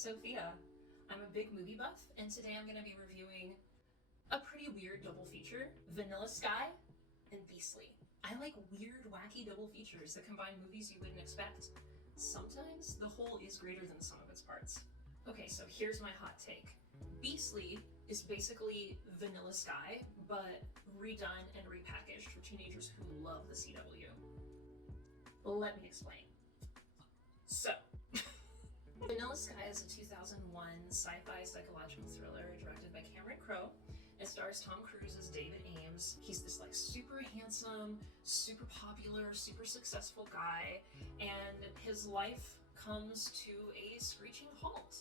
Sophia. I'm a big movie buff, and today I'm going to be reviewing a pretty weird double feature, Vanilla Sky and Beastly. I like weird, wacky double features that combine movies you wouldn't expect. Sometimes the whole is greater than the sum of its parts. Okay, so here's my hot take. Beastly is basically Vanilla Sky, but redone and repackaged for teenagers who love the CW. Let me explain. So, Vanilla Sky is a 2001 sci-fi psychological thriller directed by Crowe. It stars Tom Cruise as David Ames. He's this like super handsome, super popular, super successful guy, and his life comes to a screeching halt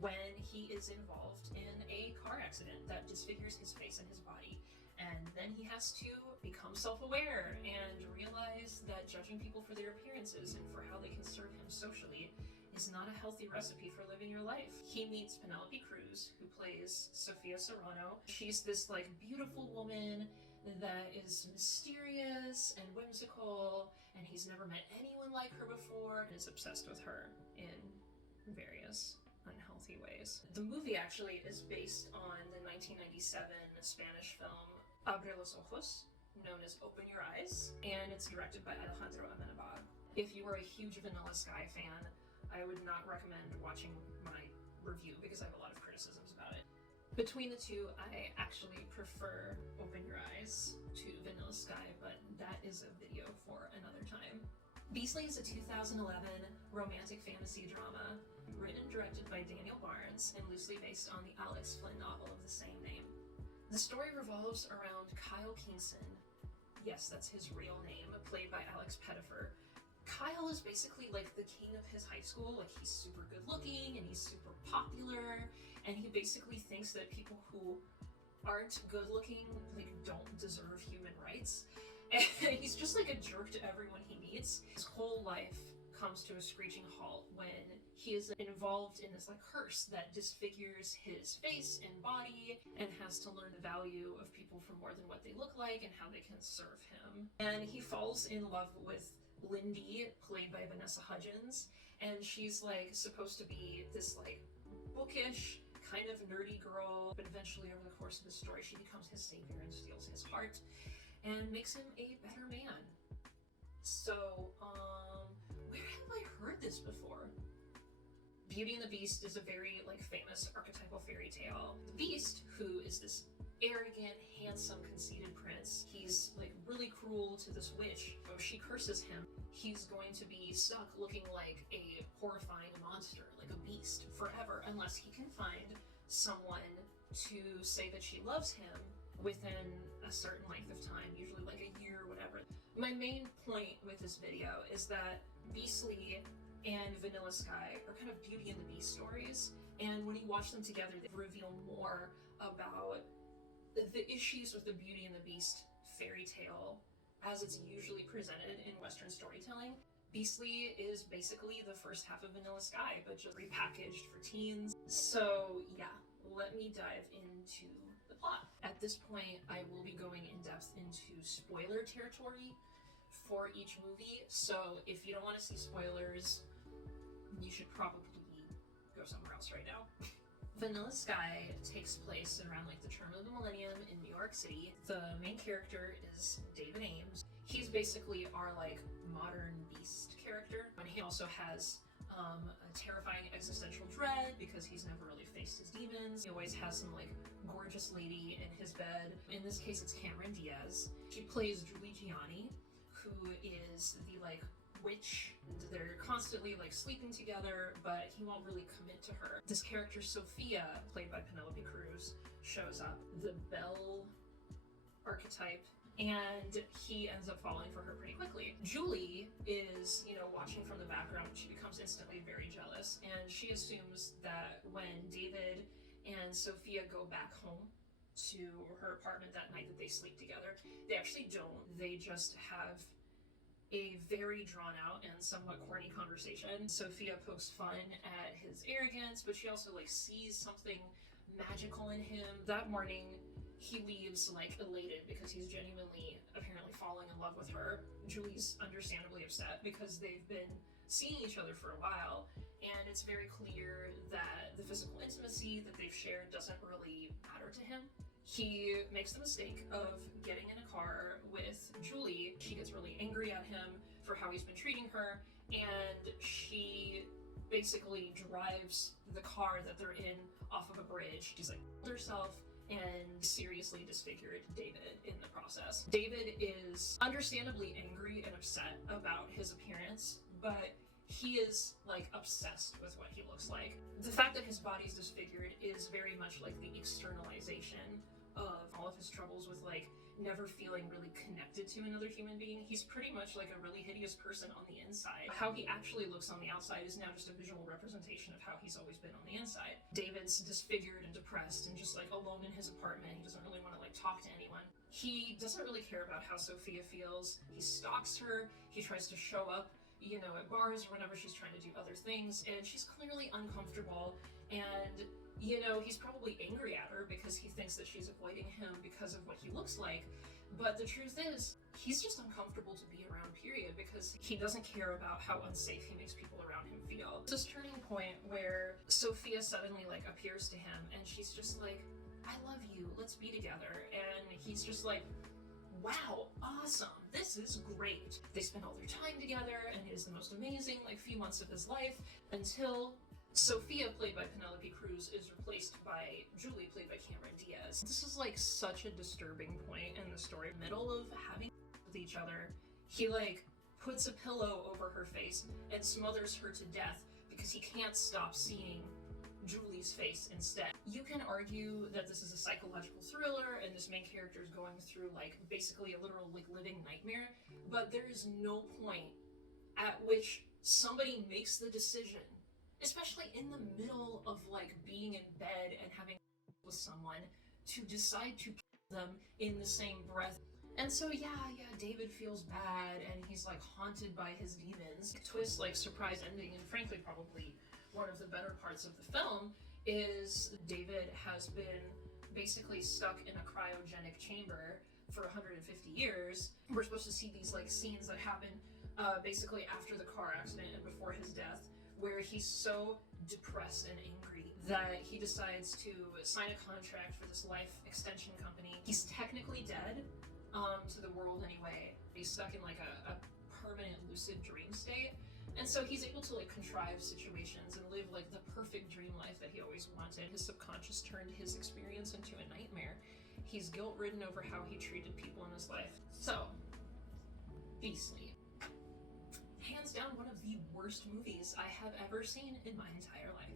when he is involved in a car accident that disfigures his face and his body. And then he has to become self-aware and realize that judging people for their appearances and for how they can serve him socially is not a healthy recipe for living your life. He meets Penelope Cruz, who plays Sophia Serrano. She's this like beautiful woman that is mysterious and whimsical, and he's never met anyone like her before and is obsessed with her in various unhealthy ways. The movie actually is based on the 1997 Spanish film Abre los Ojos, known as Open Your Eyes, and it's directed by Alejandro Amenabar. If you are a huge Vanilla Sky fan, I would not recommend watching my review because I have a lot of criticisms about it. Between the two, I actually prefer Open Your Eyes to Vanilla Sky, but that is a video for another time. Beastly is a 2011 romantic fantasy drama written and directed by Daniel Barnz and loosely based on the Alex Flynn novel of the same name. The story revolves around Kyle Kingston. Yes, that's his real name, played by Alex Pettyfer. Kyle is basically like the king of his high school. Like, he's super good looking and he's super popular, and he basically thinks that people who aren't good looking like don't deserve human rights. And he's just like a jerk to everyone he meets. His whole life comes to a screeching halt when he is involved in this like curse that disfigures his face and body and has to learn the value of people for more than what they look like and how they can serve him. And he falls in love with Lindy, played by Vanessa Hudgens, and she's like supposed to be this like bookish, kind of nerdy girl, but eventually over the course of the story she becomes his savior and steals his heart and makes him a better man. So, where have I heard this before? Beauty and the Beast is a very like famous archetypal fairy tale. The Beast, who is this arrogant, handsome, conceited prince, he's like really cruel to this witch. So she curses him. He's going to be stuck looking like a horrifying monster, like a beast, forever, unless he can find someone to say that she loves him within a certain length of time, usually like a year or whatever. My main point with this video is that Beastly and Vanilla Sky are kind of Beauty and the Beast stories, and when you watch them together, they reveal more about the issues with the Beauty and the Beast fairy tale as it's usually presented in Western storytelling. Beastly is basically the first half of Vanilla Sky, but just repackaged for teens. So yeah, let me dive into the plot. At this point, I will be going in depth into spoiler territory for each movie, so if you don't want to see spoilers, you should probably go somewhere else right now. Vanilla Sky takes place around like the turn of the millennium in New York City. The main character is David Ames. He's basically our like modern Beast character, and he also has a terrifying existential dread because he's never really faced his demons. He always has some like gorgeous lady in his bed. In this case, it's Cameron Diaz. She plays Julie Gianni, who is the like witch. They're constantly like sleeping together, but he won't really commit to her. This character Sophia, played by Penelope Cruz, shows up, the Belle archetype, and he ends up falling for her pretty quickly. Julie is, watching from the background. She becomes instantly very jealous, and she assumes that when David and Sophia go back home to her apartment that night that they sleep together, they actually don't. They just have a very drawn out and somewhat corny conversation. Sophia pokes fun at his arrogance, but she also like sees something magical in him. That morning, he leaves like elated because he's genuinely apparently falling in love with her. Julie's understandably upset because they've been seeing each other for a while, and it's very clear that the physical intimacy that they've shared doesn't really matter to him. He makes the mistake of getting in a car with Julie. She gets really angry at him for how he's been treating her, and she basically drives the car that they're in off of a bridge. She's like herself and seriously disfigured David in the process. David is understandably angry and upset about his appearance, but he is like obsessed with what he looks like. The fact that his body's disfigured is very much like the externalization of all of his troubles with like never feeling really connected to another human being. He's pretty much like a really hideous person on the inside. How he actually looks on the outside is now just a visual representation of how he's always been on the inside. David's disfigured and depressed and just like alone in his apartment. He doesn't really want to like talk to anyone. He doesn't really care about how Sophia feels. He stalks her. He tries to show up, you know, at bars or whenever she's trying to do other things, and she's clearly uncomfortable, and you know, he's probably angry at her because he thinks that she's avoiding him because of what he looks like. But the truth is, he's just uncomfortable to be around, period, because he doesn't care about how unsafe he makes people around him feel. This turning point where Sophia suddenly like appears to him and she's just like, I love you, let's be together. And he's just like, wow, awesome, this is great. They spend all their time together and it is the most amazing like few months of his life until Sophia, played by Penelope Cruz, is replaced by Julie, played by Diaz. This is like such a disturbing point in the story. Middle of having with each other, he like puts a pillow over her face and smothers her to death because he can't stop seeing Julie's face instead. You can argue that this is a psychological thriller and this main character is going through like basically a literal like living nightmare, but there is no point at which somebody makes the decision, especially in the middle of like being in bed and having with someone, to decide to kill them in the same breath. And so yeah, David feels bad and he's like haunted by his demons. Twist, like surprise ending, and frankly probably one of the better parts of the film is David has been basically stuck in a cryogenic chamber for 150 years. We're supposed to see these like scenes that happen basically after the car accident and before his death, where he's so depressed and angry that he decides to sign a contract for this life extension company. He's technically dead, to the world anyway. He's stuck in like a permanent lucid dream state. And so he's able to like contrive situations and live like the perfect dream life that he always wanted. His subconscious turned his experience into a nightmare. He's guilt-ridden over how he treated people in his life. So, Beastly. Hands down one of the worst movies I have ever seen in my entire life.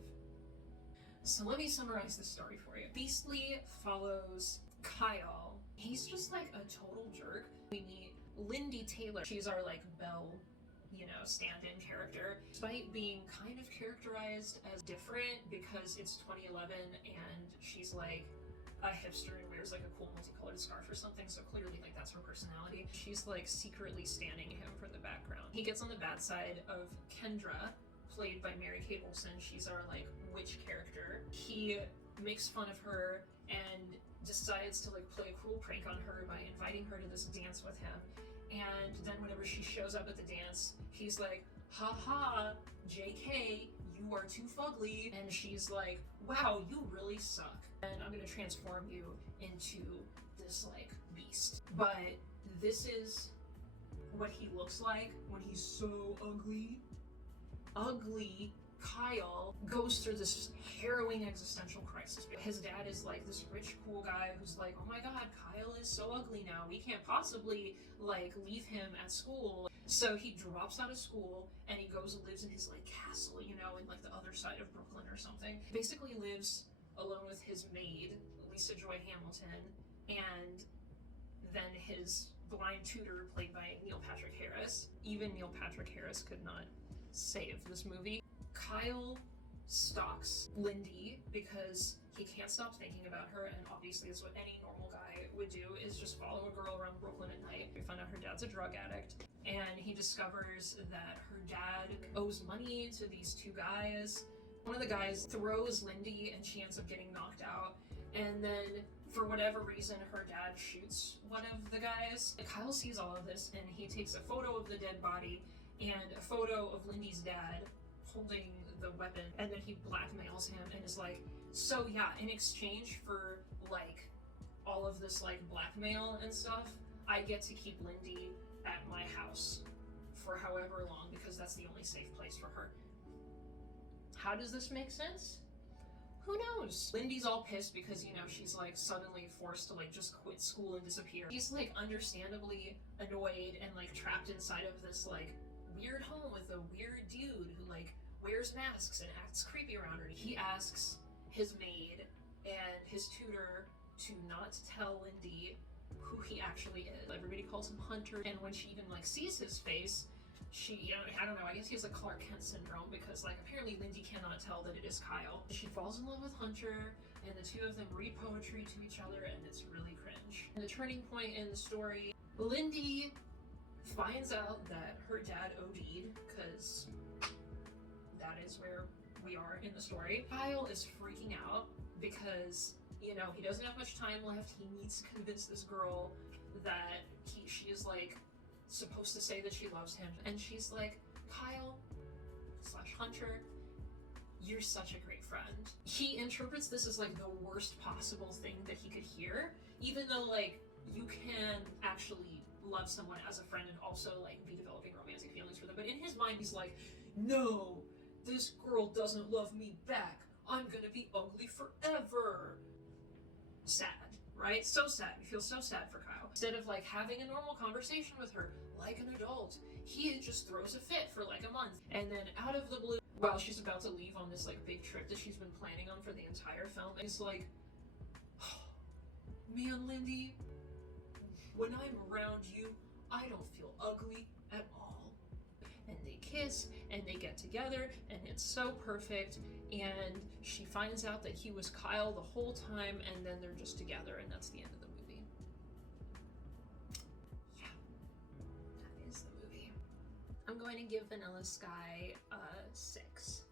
So let me summarize this story for you. Beastly follows Kyle. He's just like a total jerk. We meet Lindy Taylor. She's our like Belle, you know, stand-in character. Despite being kind of characterized as different because it's 2011 and she's like a hipster and wears like a cool multicolored scarf or something, so clearly like that's her personality. She's like secretly standing him from the background. He gets on the bad side of Kendra, played by Mary-Kate Olsen. She's our like witch character. He makes fun of her and decides to like play a cruel prank on her by inviting her to this dance with him. And then whenever she shows up at the dance, he's like, ha ha, JK, you are too fugly. And she's like, wow, you really suck. And I'm gonna transform you into this like beast. But this is what he looks like when he's so ugly. Ugly Kyle goes through this harrowing existential crisis. His dad is like this rich, cool guy who's like, oh my god, Kyle is so ugly now. We can't possibly like leave him at school. So he drops out of school and he goes and lives in his like castle, you know, in like the other side of Brooklyn or something. Basically lives alone with his maid, Lisa Joy Hamilton, and then his blind tutor played by Neil Patrick Harris. Even Neil Patrick Harris could not save this movie. Kyle stalks Lindy because he can't stop thinking about her, and obviously it's what any normal guy would do, is just follow a girl around Brooklyn at night. We find out her dad's a drug addict, and he discovers that her dad owes money to these two guys. One of the guys throws Lindy and she ends up getting knocked out, and then for whatever reason her dad shoots one of the guys. Kyle sees all of this and he takes a photo of the dead body and a photo of Lindy's dad holding the weapon, and then he blackmails him and is like, so yeah, in exchange for like all of this like blackmail and stuff, I get to keep Lindy at my house for however long because that's the only safe place for her. How does this make sense? Who knows? Lindy's all pissed because, you know, she's like suddenly forced to like just quit school and disappear. She's like understandably annoyed and like trapped inside of this like weird home with a weird dude who like wears masks and acts creepy around her. He asks his maid and his tutor to not tell Lindy who he actually is. Everybody calls him Hunter, and when she even like sees his face, she, you know, I don't know, I guess he has like Clark Kent syndrome because like apparently Lindy cannot tell that it is Kyle. She falls in love with Hunter, and the two of them read poetry to each other, and it's really cringe. And the turning point in the story, Lindy finds out that her dad OD'd, because that is where we are in the story. Kyle is freaking out because, you know, he doesn't have much time left. He needs to convince this girl that she is like supposed to say that she loves him, and she's like, Kyle / Hunter, you're such a great friend. He interprets this as like the worst possible thing that he could hear, even though like you can actually love someone as a friend and also like be developing romantic feelings for them. But in his mind, he's like, no, this girl doesn't love me back. I'm gonna be ugly forever. Sad, right? So sad. You feel so sad for Kyle. Instead of like having a normal conversation with her like an adult, he just throws a fit for like a month. And then out of the blue, while she's about to leave on this like big trip that she's been planning on for the entire film, it's like, oh, man, Lindy, when I'm around you, I don't feel ugly at all. And they kiss and they get together and it's so perfect, and she finds out that he was Kyle the whole time, and then they're just together, and that's the end of the movie. Yeah, that is the movie. I'm going to give Vanilla Sky a 6.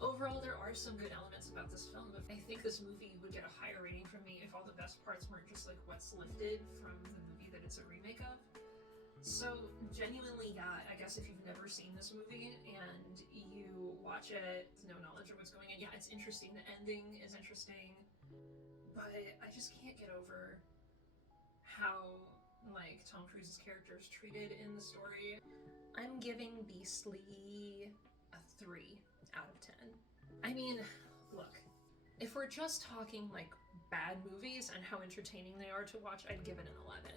Overall, there are some good elements about this film, but I think this movie would get a higher rating from me if all the best parts weren't just like what's lifted from the movie that it's a remake of. So genuinely, yeah, I guess if you've never seen this movie and you watch it with no knowledge of what's going on, yeah, it's interesting. The ending is interesting, but I just can't get over how like Tom Cruise's character is treated in the story. I'm giving Beastly a 3 out of 10. I mean, look, if we're just talking like bad movies and how entertaining they are to watch, I'd give it an 11.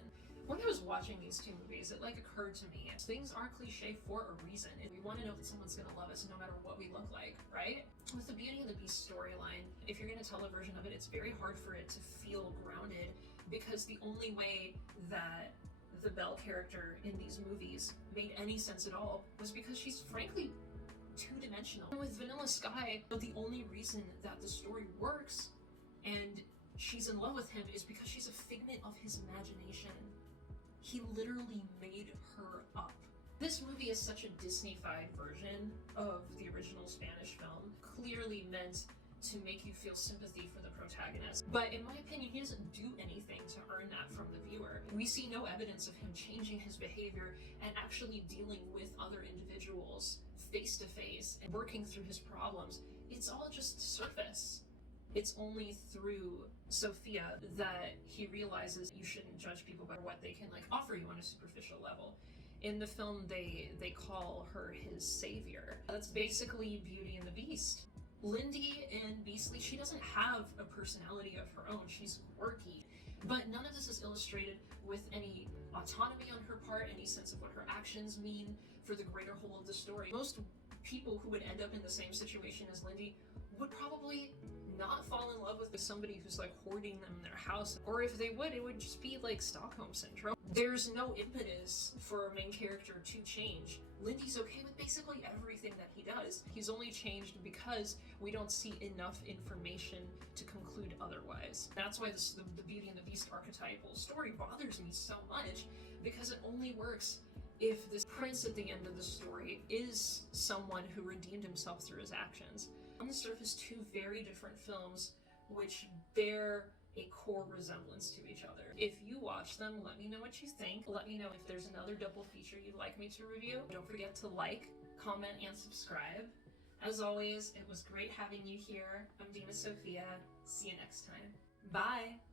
When I was watching these two movies, it like occurred to me, things are cliche for a reason, and we want to know that someone's gonna love us no matter what we look like, right? With the Beauty and the Beast storyline, if you're gonna tell a version of it, it's very hard for it to feel grounded, because the only way that the Belle character in these movies made any sense at all was because she's frankly two-dimensional. With Vanilla Sky, the only reason that the story works and she's in love with him is because she's a figment of his imagination. He literally made her up. This movie is such a Disney-fied version of the original Spanish film, clearly meant to make you feel sympathy for the protagonist. But in my opinion, he doesn't do anything to earn that from the viewer. We see no evidence of him changing his behavior and actually dealing with other individuals face to face and working through his problems. It's all just surface. It's only through Sophia that he realizes you shouldn't judge people by what they can like offer you on a superficial level. In the film, they call her his savior. That's basically Beauty and the Beast. Lindy in Beastly, she doesn't have a personality of her own. She's quirky. But none of this is illustrated with any autonomy on her part, any sense of what her actions mean for the greater whole of the story. Most people who would end up in the same situation as Lindy would probably not fall in love with somebody who's like hoarding them in their house, or if they would, it would just be like Stockholm Syndrome. There's no impetus for a main character to change. Lindy's okay with basically everything that he does. He's only changed because we don't see enough information to conclude otherwise. That's why the Beauty and the Beast archetypal story bothers me so much, because it only works if this prince at the end of the story is someone who redeemed himself through his actions. On the surface, two very different films which bear a core resemblance to each other. If you watch them, let me know what you think. Let me know if there's another double feature you'd like me to review. Don't forget to like, comment, and subscribe. As always, it was great having you here. I'm Dina Sophia. See you next time. Bye!